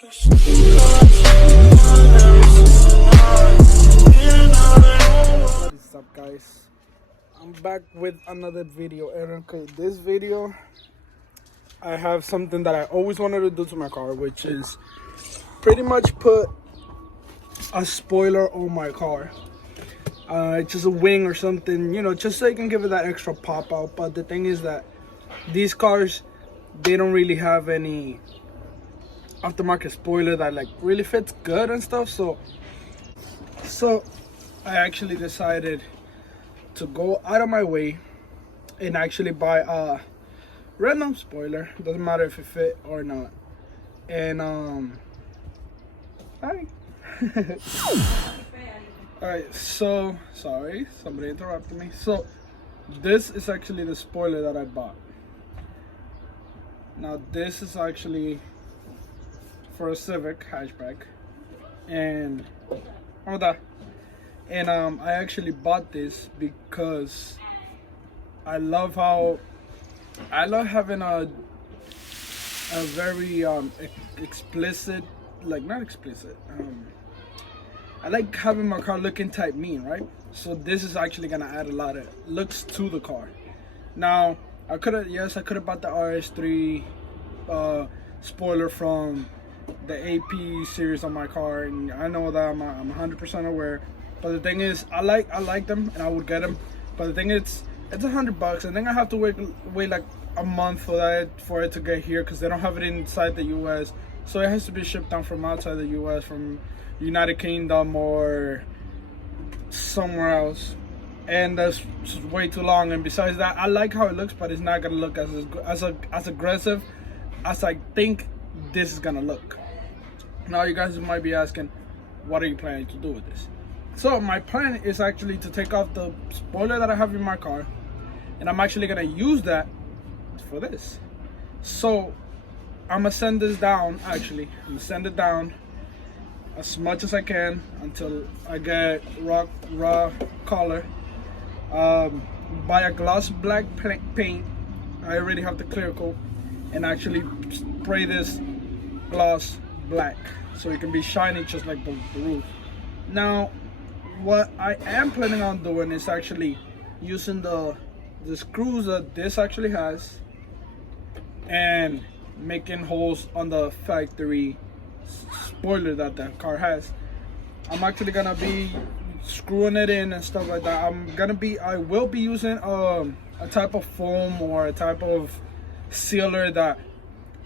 What is up, guys? I'm back with another video, and okay, this video I have something that I always wanted to do to my car, which is pretty much put a spoiler on my car. Just a wing or something, you know, just so you can give it that extra pop out. But the thing is that these cars, they don't really have any aftermarket spoiler that like really fits good and stuff. So I actually decided to go out of my way and actually buy a random spoiler. Doesn't matter if it fit or not. And hi. Alright, so sorry, somebody interrupted me. So this is actually the spoiler that I bought. Now this is actually for a Civic hatchback, and I actually bought this because I love having a very explicit, like not explicit, I like having my car looking type mean, right? So this is actually gonna add a lot of looks to the car. Now I could have bought the RS3 spoiler from the AP series on my car, and I know that I'm 100% aware. But the thing is, I like them, and I would get them. But the thing is, it's $100. I think I have to wait like a month for it to get here, because they don't have it inside the US. So it has to be shipped down from outside the US, from United Kingdom or somewhere else, and that's just way too long. And besides that, I like how it looks, but it's not gonna look as aggressive as I think this is gonna look. Now you guys might be asking, what are you planning to do with this? So my plan is actually to take off the spoiler that I have in my car, and I'm actually gonna use that for this. So I'm gonna send this down. Actually, I'm gonna send it down as much as I can until I get raw color. Buy a gloss black paint. I already have the clear coat, and actually spray this gloss black so it can be shiny just like the roof. Now what I am planning on doing is actually using the screws that this actually has and making holes on the factory spoiler that the car has. I'm actually gonna be screwing it in and stuff like that. I will be using a type of foam or a type of sealer that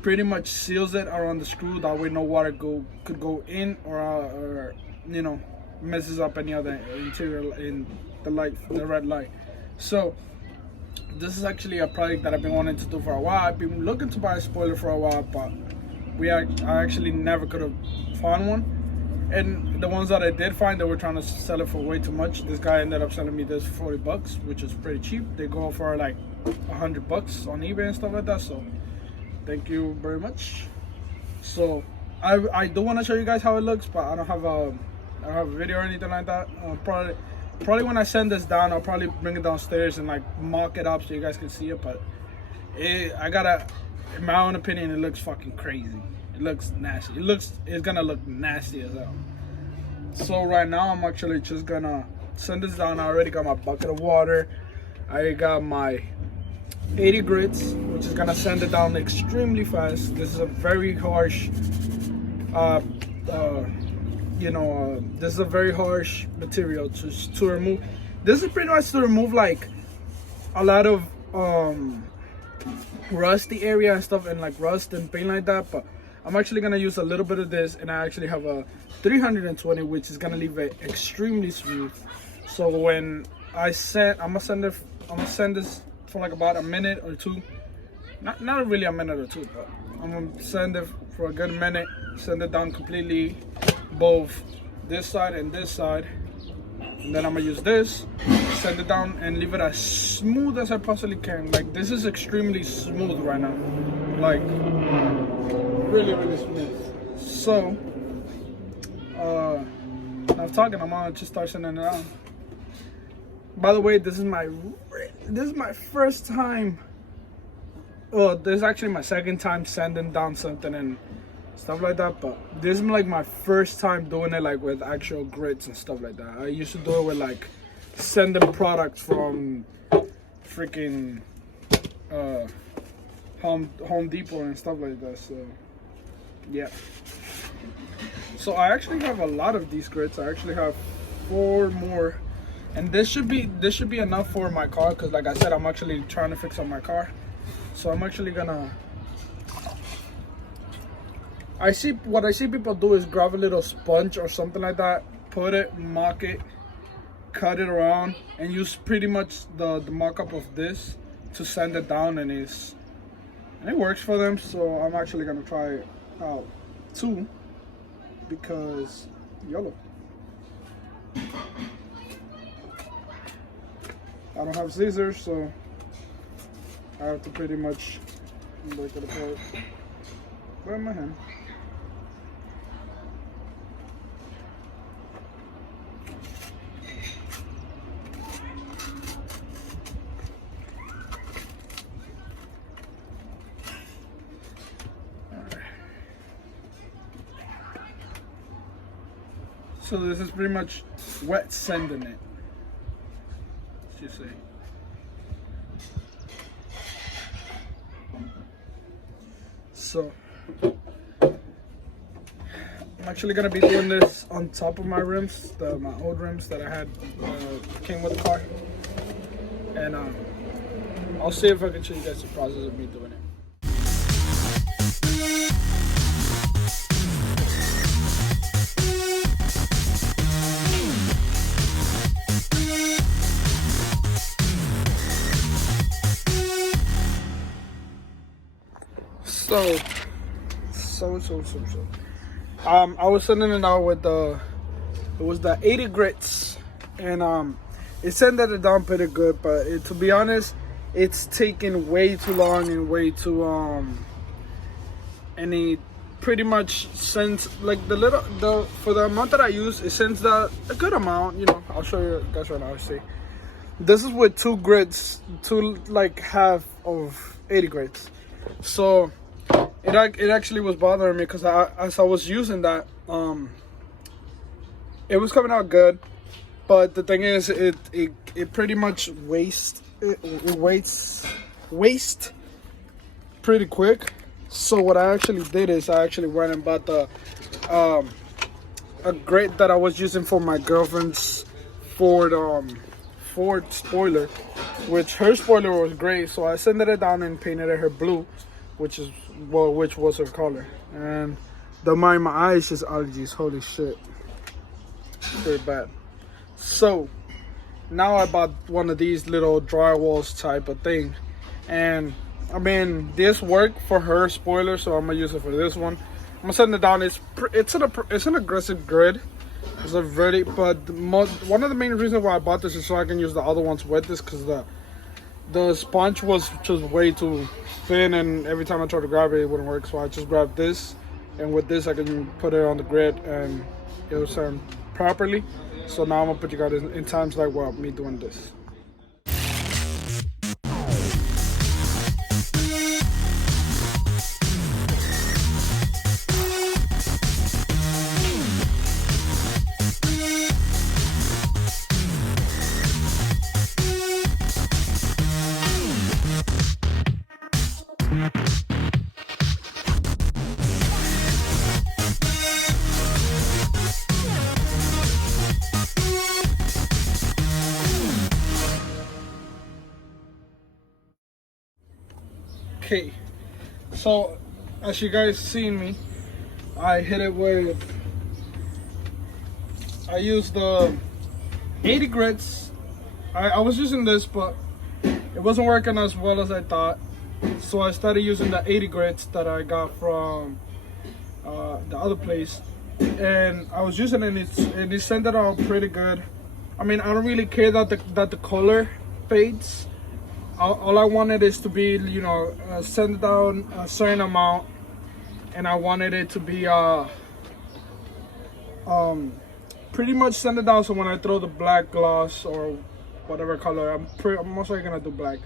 pretty much seals it around the screw. That way no water could go in or you know, messes up any other interior in the red light. So this is actually a project that I've been wanting to do for a while. I've been looking to buy a spoiler for a while, but I actually never could have found one. And the ones that I did find, they were trying to sell it for way too much. This guy ended up selling me this for $40, which is pretty cheap. They go for like $100 on eBay and stuff like that. So thank you very much. So I do want to show you guys how it looks, but I don't have a video or anything like that. Probably when I send this down, I'll probably bring it downstairs and like mock it up so you guys can see it. But in my own opinion, it looks fucking crazy. It looks nasty. It's gonna look nasty as hell. So right now I'm actually just gonna send this down. I already got my bucket of water. I got my 80 grits, which is gonna send it down extremely fast. This is a very harsh this is a very harsh material to remove. This is pretty much to remove like a lot of rusty area and stuff, and like rust and paint like that. But I'm actually gonna use a little bit of this, and I actually have a 320, which is gonna leave it extremely smooth. So when I'm gonna send this for like about a minute or two. Not really a minute or two, but I'm gonna send it for a good minute. Send it down completely, both this side and this side, and then I'm gonna use this, send it down, and leave it as smooth as I possibly can. Like this is extremely smooth right now, like really smooth. So enough talking, I'm gonna just start sending it out. By the way, this is my first time. Well, this is actually my second time sending down something, and stuff like that. But this is like my first time doing it like with actual grits and stuff like that. I used to do it with like sending products from freaking Home Depot and stuff like that. So yeah. So I actually have a lot of these grits. I actually have 4 more, and this should be enough for my car, because like I said, I'm actually trying to fix up my car. So I'm actually gonna, what I see people do is grab a little sponge or something like that, put it, mock it, cut it around, and use pretty much the mock-up of this to sand it down, and it works for them. So I'm actually gonna try it out too, because YOLO. I don't have scissors, so I have to pretty much break it apart. Where's my hand? So this is pretty much wet sanding it, you see. So I'm actually gonna be doing this on top of my rims, my old rims that I had came with the car, and I'll see if I can show you guys the process of me doing it. So I was sending it out with it was the 80 grits, and it sanded it down pretty good, but to be honest, it's taking way too long and way too and it pretty much sends like for the amount that I use, it sends a good amount, you know. I'll show you guys right now. See, this is with 2 grits, like half of 80 grits. So it actually was bothering me, because as I was using that, it was coming out good, but the thing is, it pretty much wastes pretty quick. So what I actually did is I actually went and bought a grit that I was using for my girlfriend's Ford spoiler, which her spoiler was great. So I sanded it down and painted it her blue, which was her color. And my eyes just allergies. Holy shit, very bad. So now I bought one of these little drywalls type of thing, and I mean, this worked for her spoiler, so I'm gonna use it for this one. I'm gonna send it down. It's an aggressive grid. It's a very, but one of the main reasons why I bought this is so I can use the other ones with this, because the sponge was just way too thin, and every time I tried to grab it, it wouldn't work. So I just grabbed this, and with this I can put it on the grid and it will sand properly. So now I'm gonna put you guys in times like me doing this. Okay, so as you guys seen me, I hit it with, I used the 80 grits. I was using this, but it wasn't working as well as I thought. So I started using the 80 grits that I got from the other place, and I was using it, and it sent it out pretty good. I mean, I don't really care that the color fades. All I wanted is to be, you know, send down a certain amount, and I wanted it to be pretty much send it down, so when I throw the black gloss or whatever color, I'm most likely gonna do black,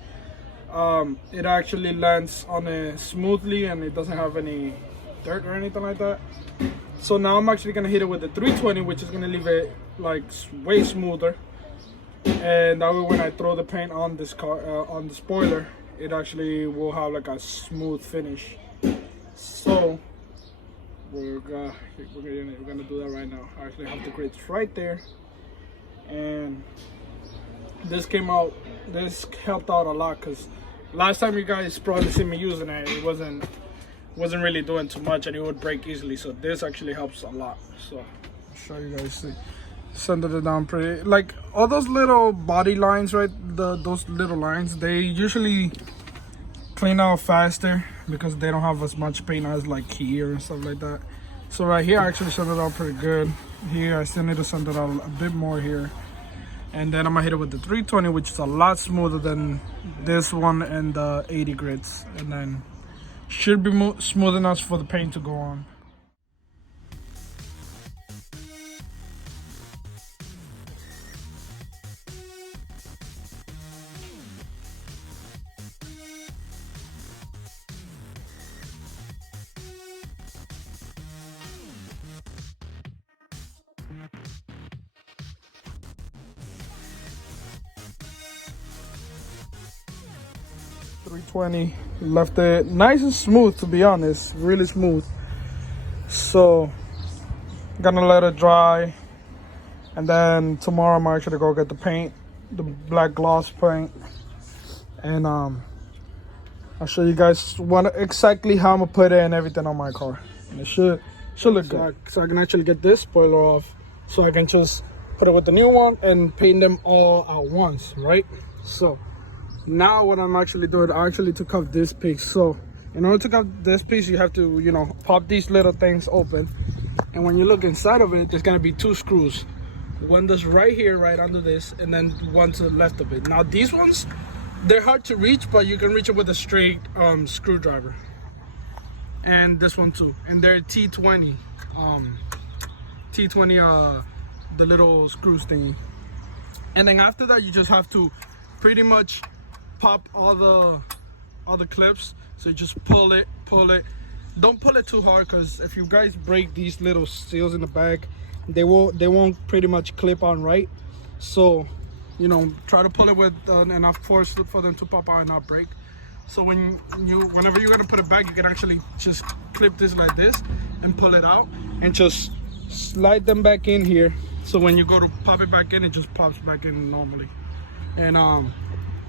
it actually lands on it smoothly, and it doesn't have any dirt or anything like that. So now I'm actually gonna hit it with the 320, which is gonna leave it like way smoother. And that way, when I throw the paint on this car, on the spoiler, it actually will have like a smooth finish. So we're gonna do that right now. I actually have the grids right there, and this helped out a lot, because last time you guys probably see me using it, it wasn't really doing too much and it would break easily. So this actually helps a lot. So I'll show you guys. See, sanded it down pretty, like all those little body lines, right? Those little lines, they usually clean out faster because they don't have as much paint as like here and stuff like that. So right here I actually sanded it out pretty good. Here I still need to sand it out a bit more here. And then I'm gonna hit it with the 320, which is a lot smoother than this one and the 80 grits. And then should be smooth enough for the paint to go on. .320 left it nice and smooth, to be honest, really smooth. So gonna let it dry, and then tomorrow I'm actually go get the paint, the black gloss paint, and I'll show you guys exactly how I'm gonna put it and everything on my car, and it should look good. So I can actually get this spoiler off, so I can just put it with the new one and paint them all at once, right? So now what I'm actually doing, I actually took off this piece. So in order to take off this piece, you have to, you know, pop these little things open, and when you look inside of it, there's gonna be 2 screws. One that's right here, right under this, and then one to the left of it. Now these ones, they're hard to reach, but you can reach it with a straight screwdriver. And this one too, and they're T20, the little screws thingy. And then after that, you just have to pretty much pop all the clips. So you just pull it. Don't pull it too hard, because if you guys break these little seals in the back, they won't pretty much clip on right. So, you know, try to pull it with enough force for them to pop out and not break. So whenever you're gonna put it back, you can actually just clip this like this and pull it out and just slide them back in here. So when you go to pop it back in, it just pops back in normally. And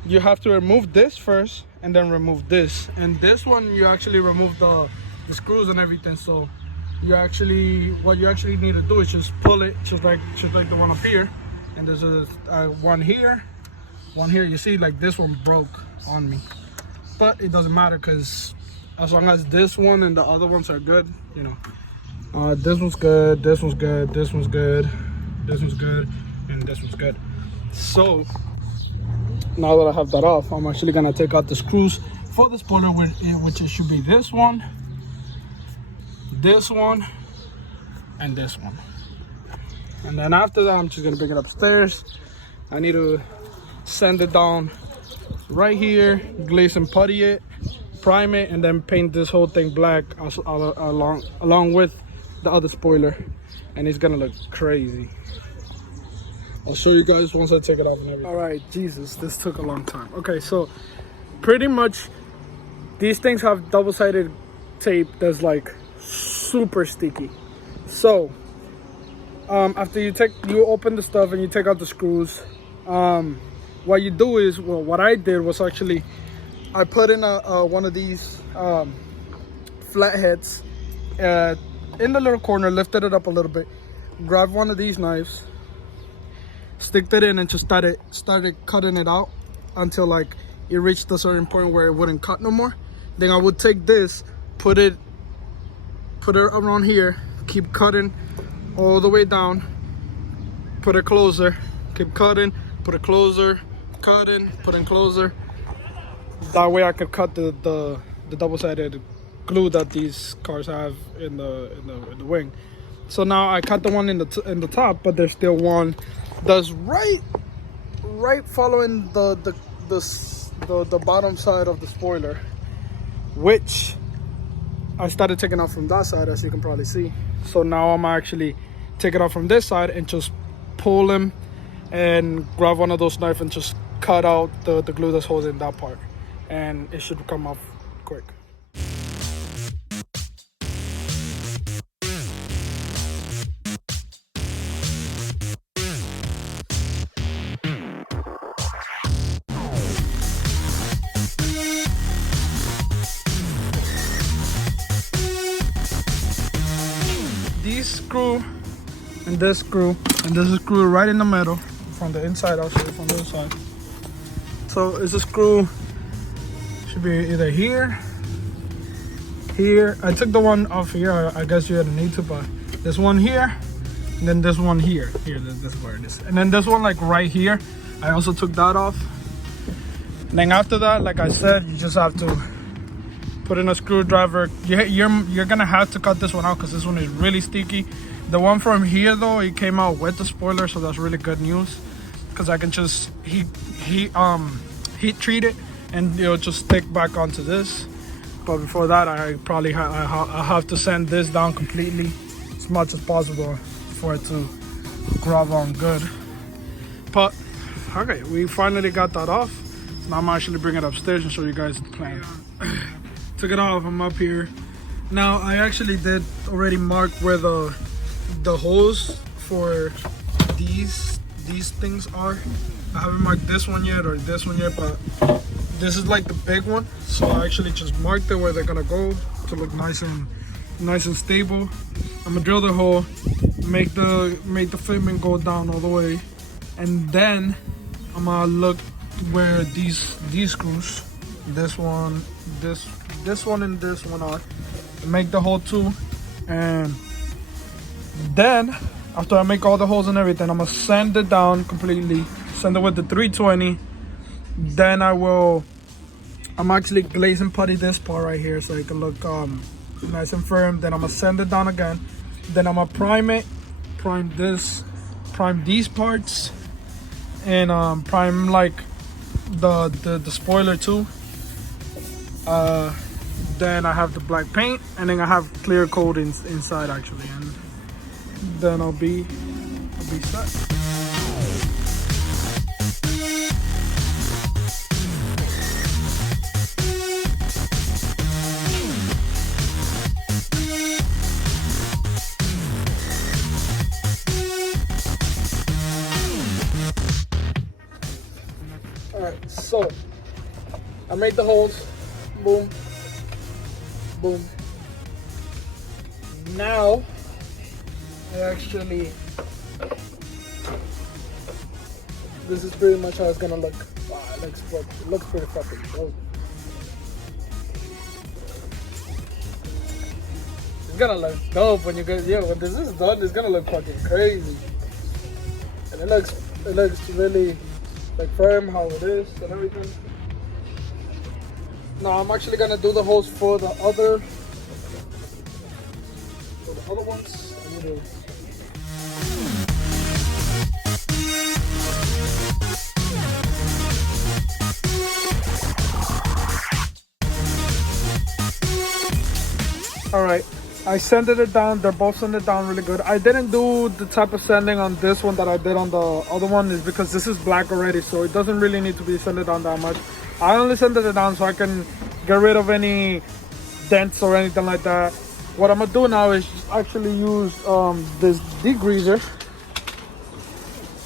you have to remove this first and then remove this. And this one, you actually remove the screws and everything. So what you actually need to do is just pull it, just like the one up here. And there's one here. You see, like this one broke on me, but it doesn't matter, because as long as this one and the other ones are good, you know. This one's good, this one's good, this one's good, this one's good, and this one's good. So now that I have that off, I'm actually gonna take out the screws for the spoiler, which it should be this one, and this one. And then after that, I'm just gonna bring it upstairs. I need to sand it down right here, glaze and putty it, prime it, and then paint this whole thing black along with the other spoiler, and it's gonna look crazy. I'll show you guys once I take it off and everything. All right, Jesus, this took a long time. Okay, so pretty much these things have double-sided tape that's like super sticky. So after you open the stuff and you take out the screws, what you do is, well, what I did was actually I put in one of these flatheads in the little corner, lifted it up a little bit, grabbed one of these knives, sticked it in, and just started cutting it out until like it reached a certain point where it wouldn't cut no more. Then I would take this, put it around here, keep cutting all the way down, put it closer, keep cutting, put it closer, cutting, put it closer. That way I could cut the double-sided glue that these cars have in the wing. So now I cut the one in the top, but there's still one that's right following the bottom side of the spoiler, which I started taking off from that side, as you can probably see. So now I'm actually taking off from this side and just pull them and grab one of those knives and just cut out the glue that's holding that part, and it should come off quick. These screw and this screw and this screw right in the middle from the inside. I'll show you from the inside. So it's a screw, should be either here, here. I took the one off here, I guess you didn't need to, but this one here, and then this one here. Here, this is where it is. And then this one like right here, I also took that off. And then after that, like I said, you just have to put in a screwdriver. You're gonna have to cut this one out because this one is really sticky. The one from here though, it came out with the spoiler, so that's really good news, because I can just heat treat it and it'll just stick back onto this. But before that, I probably I have to sand this down completely as much as possible for it to grab on good. But okay, we finally got that off. So now I'm actually bringing it upstairs and show you guys the plan. Took it off, I'm up here. Now I actually did already mark where the holes for these things are. I haven't marked this one yet or this one yet, but this is like the big one. So I actually just marked it where they're gonna go to look nice and stable. I'm gonna drill the hole, make the fitment go down all the way, and then I'm gonna look where these screws, this one and this one are, make the hole too. And then after I make all the holes and everything, I'm gonna sand it down completely, sand it with the 320. Then I'm actually glazing putty this part right here so it can look nice and firm. Then I'm gonna sand it down again. Then I'm gonna prime it, prime these parts, and prime like the spoiler too. Then I have the black paint, and then I have clear coatings inside actually, and then I'll be set. Alright, so I made the holes. Boom, boom. Now I actually, this is pretty much how it's gonna look. Wow, it looks pretty fucking dope. It's gonna look dope when you guys, when this is done, it's gonna look fucking crazy. And it looks really like firm how it is and everything. Now I'm actually gonna do the holes for the other ones. Alright, I sanded it down. They're both sanded down really good. I didn't do the type of sanding on this one that I did on the other one, is because this is black already, so it doesn't really need to be sanded down that much. I only sanded it down so I can get rid of any dents or anything like that. What I'm gonna do now is actually use this degreaser,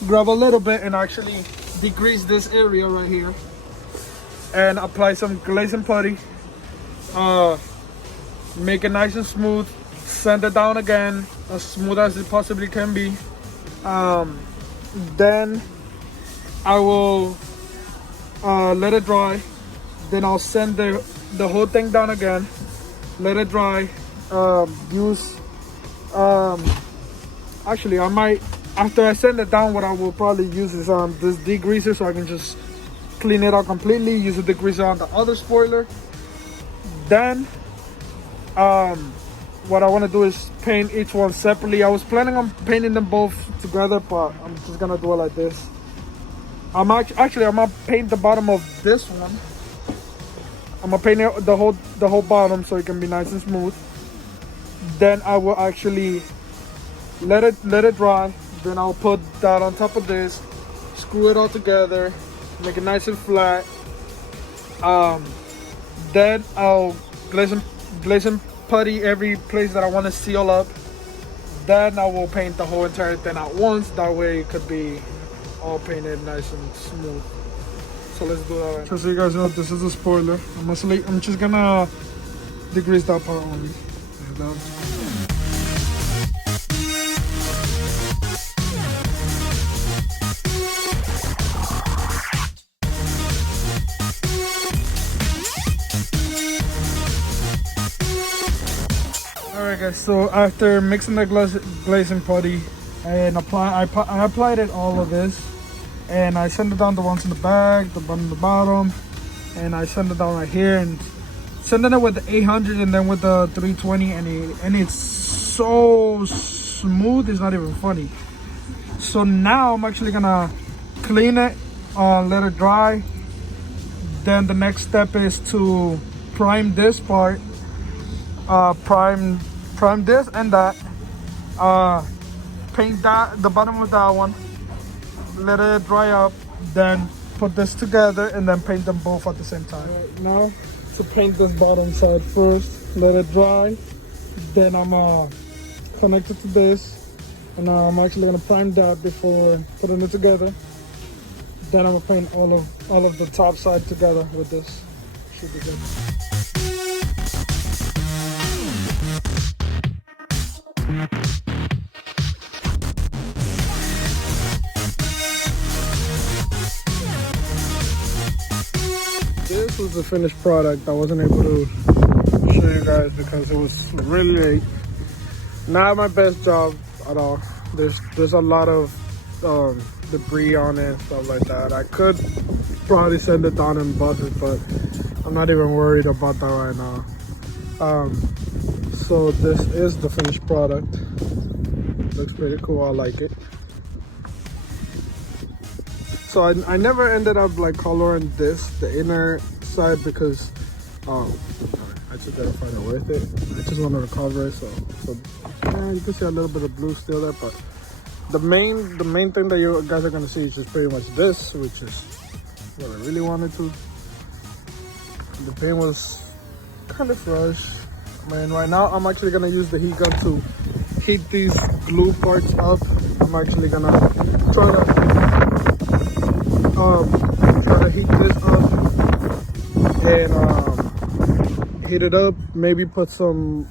grab a little bit and actually degrease this area right here, and apply some glazing putty, make it nice and smooth, sand it down again as smooth as it possibly can be. Then I will let it dry. Then I'll sand the whole thing down again, let it dry. Actually I might, after I sand it down, what I will probably use is this degreaser, so I can just clean it out completely, use the degreaser on the other spoiler. Then what I want to do is paint each one separately. I was planning on painting them both together, but I'm just gonna do it like this. I'm gonna paint the bottom of this one. I'm gonna paint it the whole bottom so it can be nice and smooth. Then I will actually let it dry. Then I'll put that on top of this, screw it all together, make it nice and flat. Then I'll glaze and putty every place that I want to seal up. Then I will paint the whole entire thing at once. That way it could be all painted nice and smooth. So let's do that right. Just so you guys know, this is a spoiler. I'm just gonna degrease that part only. Alright guys, so after mixing the glazing putty and I applied it all of this, and I sent it down the ones in the back, the one in the bottom, and I sent it down right here, and sending it with the 800 and then with the 320, and it's so smooth, it's not even funny. So now I'm actually gonna clean it, let it dry. Then the next step is to prime this part, prime this and that, paint that the bottom of that one, let it dry up, then put this together and then paint them both at the same time. Right, now to paint this bottom side first, let it dry, then I'm connect it to this, and I'm actually gonna prime that before putting it together. Then I'm gonna paint all of the top side together with this. Should be good. This was the finished product. I wasn't able to show you guys because it was really late. Not my best job at all. There's a lot of debris on it and stuff like that. I could probably send it down and buff it, but I'm not even worried about that right now. So this is the finished product. Looks pretty cool. I like it. So I never ended up like coloring the inner side because I just gotta find a way with it. I just wanted to cover it, so yeah, you can see a little bit of blue still there, but the main thing that you guys are gonna see is just pretty much this, which is what I really wanted to. The paint was kind of fresh. Man, right now I'm actually gonna use the heat gun to heat these glue parts up. I'm actually gonna try to heat this up and heat it up. Maybe put some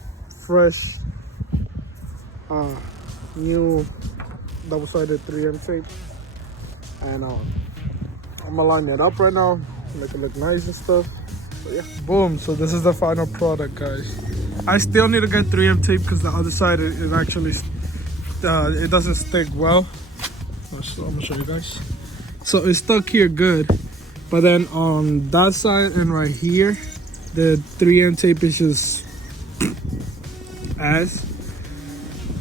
fresh new double-sided 3M tape, and I'm gonna line it up right now, make it look nice and stuff. So yeah, boom. So this is the final product, guys. I still need to get 3M tape because the other side it actually it doesn't stick well. I'm gonna show you guys. So it's stuck here good, but then on that side and right here, the 3M tape is just ass.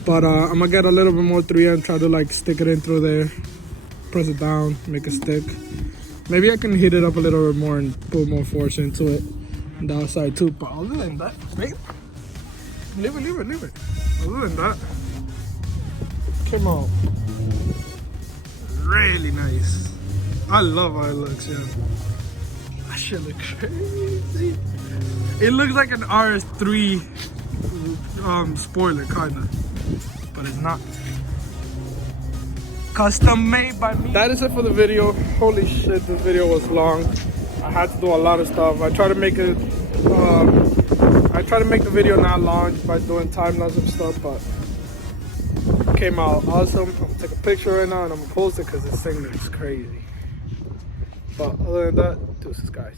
But I'm gonna get a little bit more 3M, try to like stick it in through there, press it down, make it stick. Maybe I can heat it up a little bit more and put more force into it on the outside too. But other than that, babe, leave it. Other than that, came out really nice. I love how it looks, yeah. That shit looks crazy. It looks like an RS3 spoiler, kinda, but it's not. Custom made by me. That is it for the video. Holy shit, this video was long. I had to do a lot of stuff. I try to make it the video not long by doing time lapse and stuff, but it came out awesome. I'm gonna take a picture right now and I'm gonna post it because this thing looks crazy. But other than that, deuces, guys.